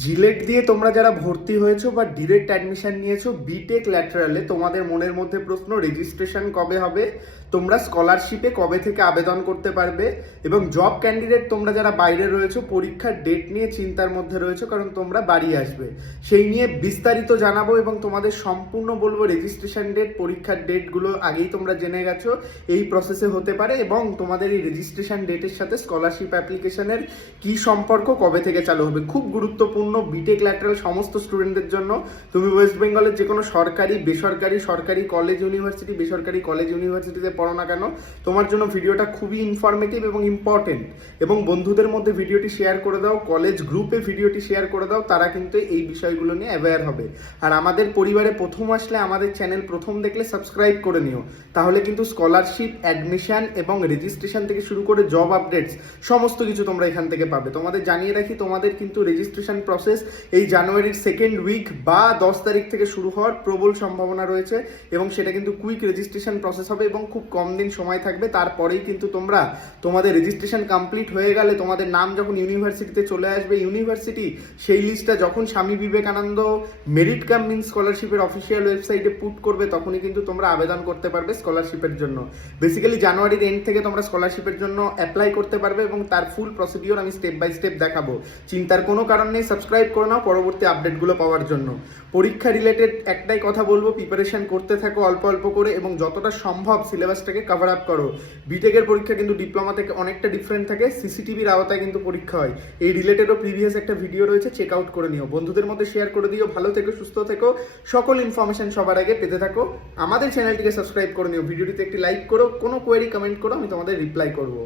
JELET দিয়ে তোমরা যারা ভর্তি হয়েছো বা ডিরেক্ট অ্যাডমিশন নিয়েছো বিটেক ল্যাটারালে, তোমাদের মনের মধ্যে প্রশ্ন রেজিস্ট্রেশন কবে হবে, তোমরা স্কলারশিপে কবে থেকে আবেদন করতে পারবে, এবং জব ক্যান্ডিডেট তোমরা যারা বাইরে রয়েছো পরীক্ষার ডেট নিয়ে চিন্তার মধ্যে রয়েছো কারণ তোমরা বাড়ি আসবে, সেই নিয়ে বিস্তারিত জানাবো এবং তোমাদের সম্পূর্ণ বলবো রেজিস্ট্রেশন ডেট, পরীক্ষার ডেটগুলো আগেই তোমরা জেনে গেছো এই প্রসেসে হতে পারে, এবং তোমাদের এই রেজিস্ট্রেশন ডেটের সাথে স্কলারশিপ অ্যাপ্লিকেশনের কি সম্পর্ক, কবে থেকে চালু হবে। খুব গুরুত্বপূর্ণ বিটেক ল্যাটারাল সমস্ত স্টুডেন্টদের জন্য। তুমি ওয়েস্ট বেঙ্গলের যে কোনো সরকারি, বেসরকারি, সরকারি কলেজ ইউনিভার্সিটি, বেসরকারি কলেজ ইউনিভার্সিটিতে পড়ো না কেন, তোমার জন্য ভিডিওটা খুবই ইনফরমেটিভ এবং ইম্পর্টেন্ট। এবং বন্ধুদের মধ্যে ভিডিওটি শেয়ার করে দাও, কলেজ গ্রুপে ভিডিওটি শেয়ার করে দাও, তারা কিন্তু এই বিষয়গুলো নিয়ে অ্যাওয়্যার হবে। আর আমাদের পরিবারে প্রথম আসলে, আমাদের চ্যানেল প্রথম দেখলে সাবস্ক্রাইব করে নিও, তাহলে কিন্তু স্কলারশিপ, অ্যাডমিশন এবং রেজিস্ট্রেশন থেকে শুরু করে জব আপডেটস সমস্ত কিছু তোমরা এখান থেকে পাবে। তোমাদের জানিয়ে রাখি, তোমাদের কিন্তু রেজিস্ট্রেশন প্রসেস এই জানুয়ারির সেকেন্ড উইক বা 10 তারিখ থেকে শুরু হওয়ার প্রবল সম্ভাবনা রয়েছে, এবং সেটা কিন্তু কুইক রেজিস্ট্রেশন প্রসেস হবে এবং খুব কম দিন সময় থাকবে। তারপরেই কিন্তু তোমরা, তোমাদের রেজিস্ট্রেশন কমপ্লিট হয়ে গেলে, তোমাদের নাম যখন ইউনিভার্সিটিতে চলে আসবে, ইউনিভার্সিটি সেই লিস্টটা যখন স্বামী বিবেকানন্দ মেরিট কাম মিন স্কলারশিপের অফিসিয়াল ওয়েবসাইটে পুট করবে, তখনই কিন্তু তোমরা আবেদন করতে পারবে স্কলারশিপের জন্য। বেসিক্যালি জানুয়ারির এন্ড থেকে তোমরা স্কলারশিপের জন্য অ্যাপ্লাই করতে পারবে এবং তার ফুল প্রসিডিওর আমি স্টেপ বাই স্টেপ দেখাবো। চিন্তার কোনো কারণ নেই, সাবস্ক্রাইব করে নাও পরবর্তী আপডেটগুলো পাওয়ার জন্য। পরীক্ষা রিলেটেড একটাই কথা বলবো, প্রিপারেশন করতে থাকো অল্প অল্প করে এবং যতটা সম্ভব সিলেবাসটাকে কভার আপ করো। বিটেকের পরীক্ষা কিন্তু ডিপ্লোমা থেকে অনেকটা ডিফারেন্ট থাকে, সিসিটিভির আওতায় কিন্তু পরীক্ষা হয়। এই রিলেটেডও প্রিভিয়াস একটা ভিডিও রয়েছে, চেক আউট করে নিও, বন্ধুদের মধ্যে শেয়ার করে দিও। ভালো থেকো, সুস্থ থেকো, সকল ইনফরমেশন সবার আগে পেতে থাকো। আমাদের চ্যানেলটিকে সাবস্ক্রাইব করে নিও, ভিডিওটিতে একটি লাইক করো, কোনো কোয়েরি কমেন্ট করো, আমি তোমাদের রিপ্লাই করবো।